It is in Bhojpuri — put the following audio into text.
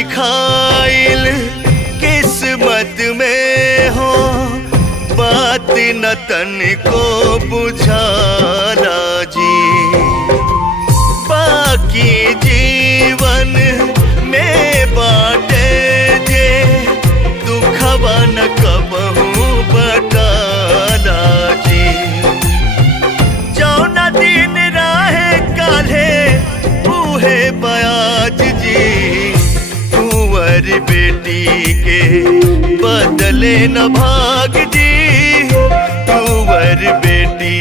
लिखाइल किस्मत में हो, बात न तनिको बुझाला जी। बाकी जीवन में बाटे जे दुखवा न कबहू बटाला जी। जौना दिन राहे काल्हे बूहे बयाज जी, कुंवर बेटी के बदले न भाग जी, कुंवर बेटी